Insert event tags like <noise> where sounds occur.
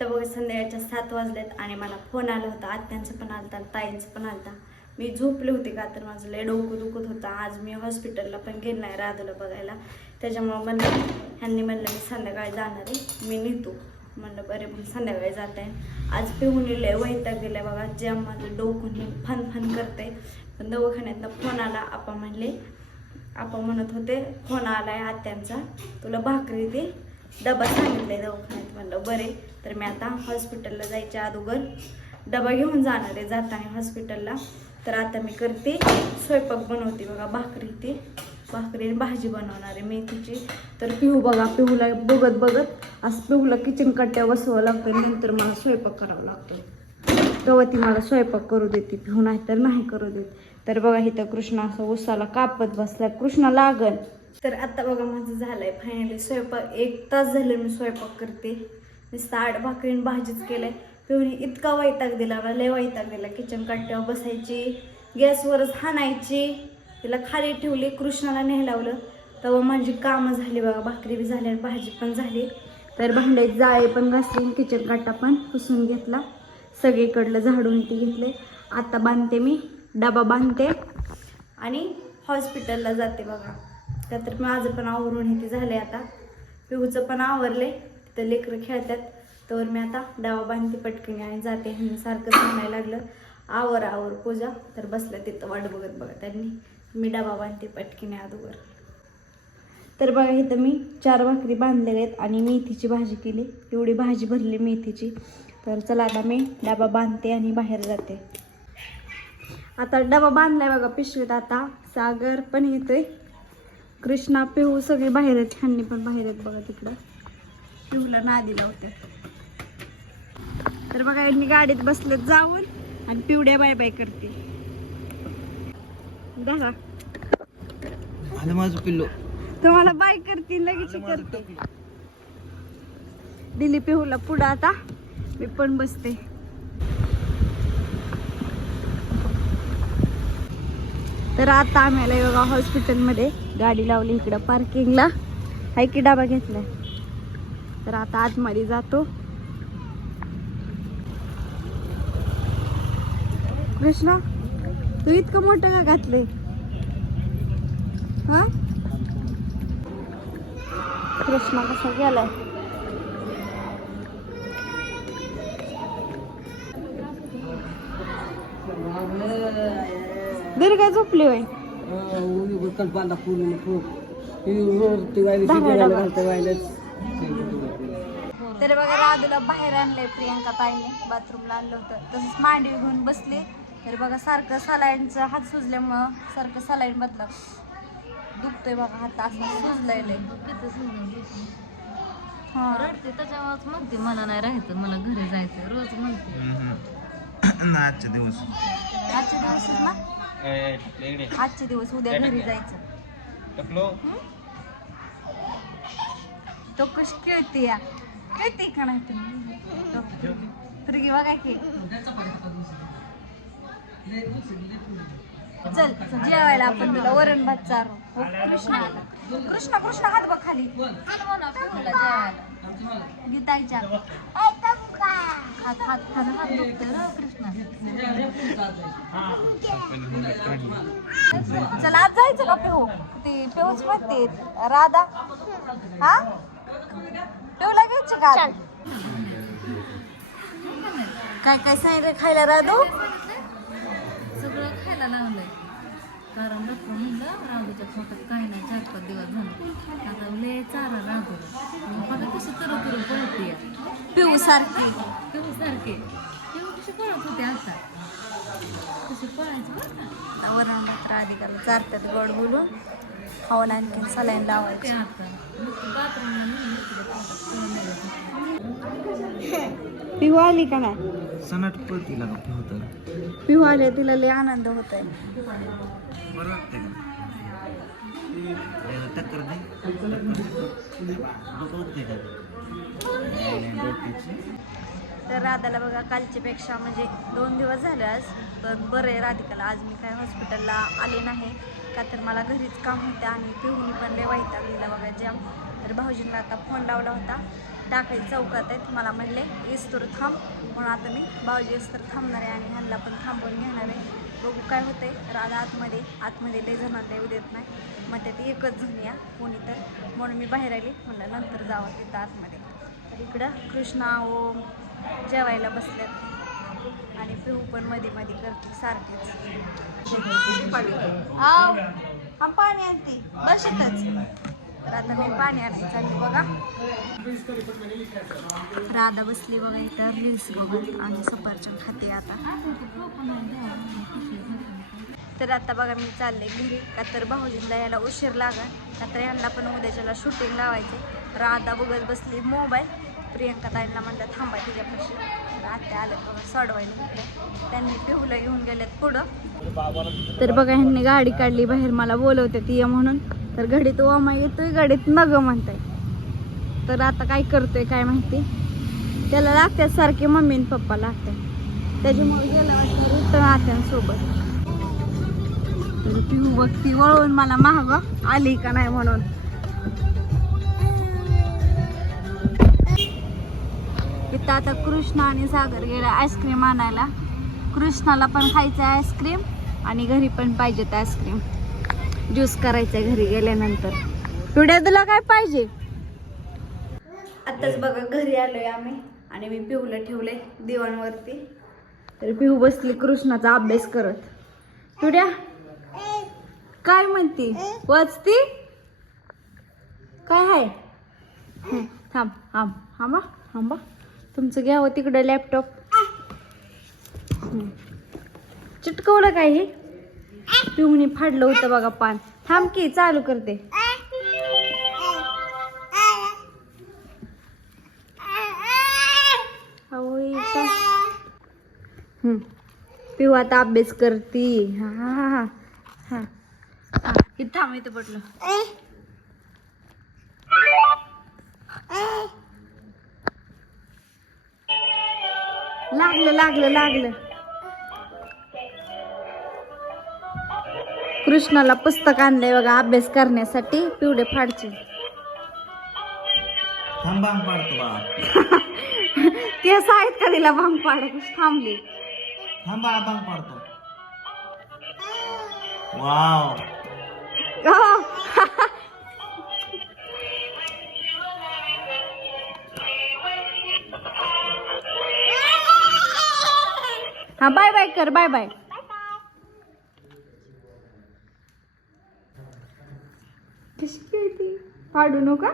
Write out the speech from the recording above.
तर बघा संध्याकाळच्या सात वाजलेत आणि मला फोन आला होता. आत्यांचं पण आलता ताईंचं पण आलता. मी झोपले होते का तर माझं लय डोकं दुखत होतं. आज मी हॉस्पिटलला पण गेलं नाही राधूला बघायला. त्याच्यामुळं म्हणलं ह्यांनी म्हणलं मी संध्याकाळी जाणार आहे. मी नेतो. म्हणलं बरे मग संध्याकाळी जात. आहे आज पिऊन लय वैताग गेलाय बघा. जे माझं डोकं फन फन करते पण दवाखान्यातनं फोन आला. आपण म्हणले आपण म्हणत होते फोन आला आहे आत्यांचा. तुला भाकरी दे. डबा सांगितलाय दवाखान्यात म्हणलं बरे तर मी आता हॉस्पिटलला जायच्या अगोदर डबा घेऊन जाणार आहे जाताना हॉस्पिटलला तर आता मी करते स्वयंपाक बनवते बघा भाकरी ते. भाकरी आणि भाजी बनवणार आहे मेथीची तर पिहू बघा पिहूला बघत बघत असं पिहूला किचन कट्ट्या बसवावं लागतं नंतर मला स्वयंपाक करावा लागतो तेव्हा ती मला स्वयंपाक करू देते पिहू नाही तर नाही करू देत. तर बघा इथं कृष्णा असं उसाला कापत बसला. कृष्णा लागन तर आता बघा माझं झालंय फायनली स्वयंपाक. एक तास झालं मी स्वयंपाक करते. मी साठ भाकरीन आणि भाजीच केलंय. पिहूने इतका वैताग दिला मला लय वैताग दिला. किचन कट्ट्यावर बसायची गॅसवरच हाणायची. तिला खाली ठेवली कृष्णाला नेहलावलं तेव्हा माझी कामं झाली बघा भाकरी बी झाली आणि भाजी पण झाली. तर भांडे जाळे पण घासले किचन काट्टा पण पुसून घेतला. सगळीकडलं झाडून ती घेतले. आता बांधते मी डबा बांधते आणि हॉस्पिटलला जाते बघा. का तर माझं पण आवरून हे ते झालं आहे आता. पिहूचं पण आवरले तिथं लेकरं खेळतात. तर मी आता डबा बांधते पटकन आणि जाते. ह्यांनी सारखं म्हणायला लागलं. आवर आवर पूजा. तर बसल्या तिथं वाट बघत बघा त्यांनी मी डबा बांधते पटकीने अगोदर. तर बघा इथं मी चार भाकरी बांधलेल्या आहेत आणि मेथीची भाजी केली. एवढी भाजी भरली मेथीची. तर चला आता मी डबा बांधते आणि बाहेर जाते. आता डबा बांधलाय बघा पिशवीत. आता सागर पण येतोय. कृष्णा पिहू सगळे बाहेर आहेत ह्यांनी पण बाहेर आहेत बघा तिकडं. पिहूला नादी लावते. तर बघा यांनी गाडीत बसलेत जाऊन आणि पिवड्या बाय बाय करते. धरा. आलं माझं पिल्लो. तुम्हाला बाय करते लगेच करते. दिली पिहूला पुढं आता. मी पण बसते. तर आता आम्ही आलोय बघा हॉस्पिटलमध्ये गाडी लावली इकडं पार्किंगला हाय की डबा घेतलाय? तर आता आतमध्ये जातो. कृष्णा तू इतकं मोठं का घातले हा? कृष्णा कसा गेलाय? दीर्घ झोपली होय. कल्पाला पूर्ण तर बघा राधूला बाहेर आणलंय प्रियंका ताईने बाथरूमला आणलं होतं. तसंच मांडवी घेऊन बसले. तर बघा सारखं सलाईनचं हात सुजल्यामुळं सारखं सलाईन बदला. दुखतोय बघा हात असं सुजलंय लय. हा. रडते त्याच्यावरच म्हणते मला नाही राहायचं मला घरी जायचं रोज म्हणते. <clears throat> आजच्या दिवस. आजचे दिवस आजचे दिवस उद्या घरी जायचं. तो कशी खेळते या? खेळते का नाही तुम्ही? फ्री बघा की. चल जेवायला आपण तुला वरण भात चारू. हो, कृष्णा आला. कृष्णा कृष्णा हात बघ खाली. गीताईच्या. हात हात हात हात दुखतोय ना कृष्णा चल आज जायचं का पेहू? ते पेहूच म्हणते राधा? हा? पेहूला घ्यायची का? काय काय सांगितलं खायला राधू? सगळं खायला लागलंय. कारण डॉक्टर म्हणलं राघूच्या पोटात काही नाही चार पाच दिवस झाले. आता लय चारा राघू बघा कशी तरु तरु पळते पिहू सारखी. तेव्हा सारखे. तेव्हा कशी पळत होते आता? कशी पळायची बरं का? वरण भात राधिकाला चारत्यात गोड बोलून खाऊन आणखीन सलाईन लावायची. आता. बाथरूमला <laughs> पिहू आली का नाही? सणाट पळतीला का होतं पिहू आले तिला लय आनंद होत आहे बरं वाटतंय का? टक्कर दे. डोकं दुखतंय का नाही, नाही, डोक्याची. तर राधाला बघा कालच्या पेक्षा म्हणजे दोन दिवस झाले आज तर बरं आहे राधिकाला. आज मी काय हॉस्पिटलला आले नाही. का तर मला घरीच काम होते आणि पिहूनी पण लय वैताग दिला बघा जाम. तर भाऊजींना आता फोन लावला होता. टाकायची चौकात आहेत मला म्हणले इस्तूर थांब. म्हणून आता मी बावजी इस्तूर थांबणार आहे आणि ह्यांना पण थांबवून घेणार आहे. बघू काय होते राधा आतमध्ये आतमध्ये लय जणांना येऊ देत नाही. मग त्यात एकच जण या कोणी तर म्हणून मी बाहेर आली. म्हणलं नंतर जावं तिथं आतमध्ये. तर इकडं कृष्णा ओम जेवायला बसल्यात आणि पिहू पण मध्ये मध्ये करते सारखेच. पाणी आणते. बसतच तर आता मी पाणी आणायचं चालली बघा. राधा बसली बघा इथं रील्स बघून आणि सफरचंद खाते आता. तर आता बघा मी चालले घरी का तर भाऊजींना यायला उशीर लागल का तर यांना पण उद्याच्याला शूटिंग लावायचे राधा बघत बसली मोबाईल प्रियंका ताईंना म्हणलं थांबा तिच्यापाशी. आत्या आल्यात बघा सोडवायला त्यांनी पिवलं घेऊन गेल्यात पुढं. तर बघा ह्यांनी गाडी काढली बाहेर मला बोलवते ती ये म्हणून. तर घडीत ओमा येतोय न नग म्हणताय. तर आता काय करतोय काय माहिती? त्याला लागतात सारखे मम्मी आणि पप्पा लागतात त्याच्यामुळे गेलं वाटतं रिटर्न आत्यांसोबत. तर ती बघती वळून मला महाग आली का नाही म्हणून. इथं आता कृष्णा आणि सागर गेला आईस्क्रीम आणायला. कृष्णाला पण खायचं आहे आईस्क्रीम आणि घरी पण पाहिजे आईस्क्रीम ज्यूस करायचंय घरी गेल्यानंतर. पिढ्या तुला काय पाहिजे? आताच बघा घरी आलोय आम्ही आणि मी पिहूला ठेवले दिवाणवरती. तर पिहू बसली कृष्णाचा अभ्यास करत. पिढ्या काय म्हणती? वाचती? काय आहे हं, थांब थांब थांबा थांबा. तुमचं घ्यावं तिकडं लॅपटॉप चिटकवलं काय हे? पिऊनी फाडलं होतं बघा पान. थांब की चालू करते. अहो, इथं. पिऊ आता अभ्यास करती. हा हा हा. हा. थांब इथं पटलं लागलं लागलं लागलं. कृष्णाला पुस्तक आणलंय बघा अभ्यास करण्यासाठी पिवडे फाडचे. थांबा पाडतो बा. <laughs> केस आहेत का तिला भांग थांबली? थांबा पाडतो. वाव. हो. <laughs> हा बाय बाय कर बाय बाय. कशी खेळते पाडू नका.